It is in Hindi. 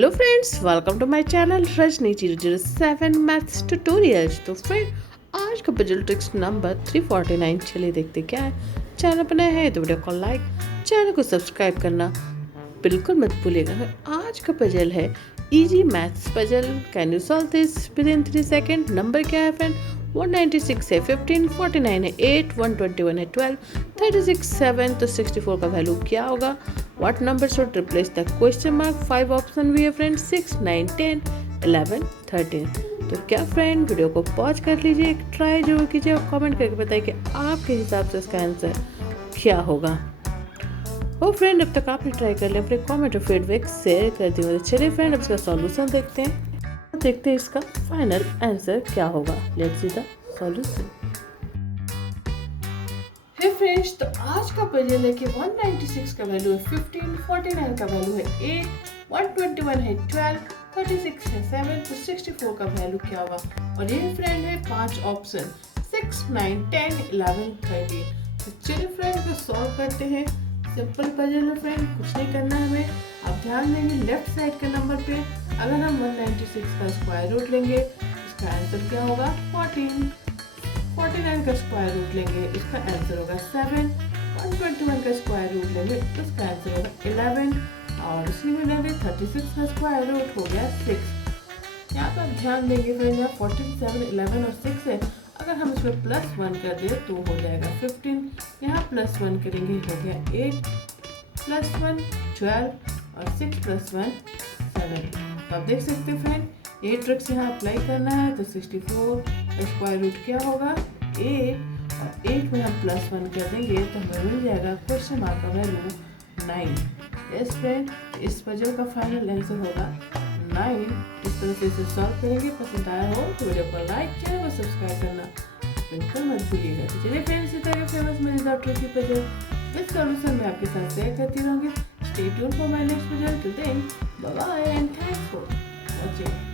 Hello friends, welcome to my channel Rajni 007 maths tutorials. तो फ्रेंड, आज का पजल ट्रिक्स नंबर 349। चलिए देखते क्या है। चैनल पर नए हैं तो वीडियो को लाइक, चैनल को सब्सक्राइब करना बिल्कुल मत भूलिएगा। आज का पजल है easy maths puzzle. Can you solve this with in 3 second. Number क्या है फ्रेंड? 196 है 15, 49 है 8, 121 है 12, 36 7। तो 64 का वैल्यू क्या होगा? What number should replace the question mark? 5 option भी है फ्रेंड, 6, 9, 10, 11, 13। तो क्या फ्रेंड, वीडियो को पॉज कर लीजिए, एक ट्राई जरूर कीजिए और कमेंट करके बताइए कि आपके हिसाब से इसका आंसर क्या होगा। ओ फ्रेंड, अब तक आपने ट्राई कर लिया, अपने कमेंट और फीडबैक शेयर कर दिए। चलिए फ्रेंड, अब इसका सॉल्यूशन देखते हैं इसका फाइनल आंसर क्या होगा। Let's see the solution. Hey friends, तो आज का पजल है कि 196 का वैल्यू है 15, 49 का वैल्यू है 8, 121 है 12, 36 है 7। तो 64 का वैल्यू क्या होगा? और ये फ्रेंड है 5 ऑप्शन, 6, 9, 10, 11, 13। तो चलिए फ्रेंड, इसको सॉल्व करते हैं। सिंपल पजल है फ्रेंड, कुछ नहीं करना है हमें। आप ध्यान देंगे लेफ्ट साइड के नंबर पे, अगर हम 196 का स्क्वायर रूट लेंगे, इसका आंसर क्या होगा? 14। 49 का स्क्वायर रूट लेंगे, इसका आंसर होगा 7। 121 का स्क्वायर रूट लेंगे, इसका आंसर होगा 11। और उसी में लेंगे 36 का स्क्वायर रूट हो गया 6। यहाँ पर ध्यान देंगे फ्रेंड, यहाँ 14, 7, 11 और 6 है। अगर हम इसमें +1 कर दें तो हो जाएगा 15। यहाँ +1 करेंगे, हो गया 8, +1 12 और 6 + 1 7। तो आप देख सकते हैं फ्रेंड, ये ट्रिक्स यहाँ अप्लाई करना है। तो 64 का स्क्वायर रूट क्या होगा? 8, और 8 में हम +1 कर देंगे तो हमें मिल जाएगा क्वेश्चन मार्क का वैल्यू 9। यस फ्रेंड, इस पजल का फाइनल आंसर होगा 9। इस तरह से इसे सॉल्व करेंगे। पसंद आया हो तो वीडियो को लाइक, चैनल को सब्सक्राइब करना बिल्कुल मत भूलिएगा। तो चलिए फ्रेंड्स, इसी तरह फेमस मजेदार ट्रिकी पजल विद सॉल्यूशन मैं आपके साथ शेयर करती रहूँगी। Stay tuned for my next puzzle. Till then, bye bye and thanks for watching.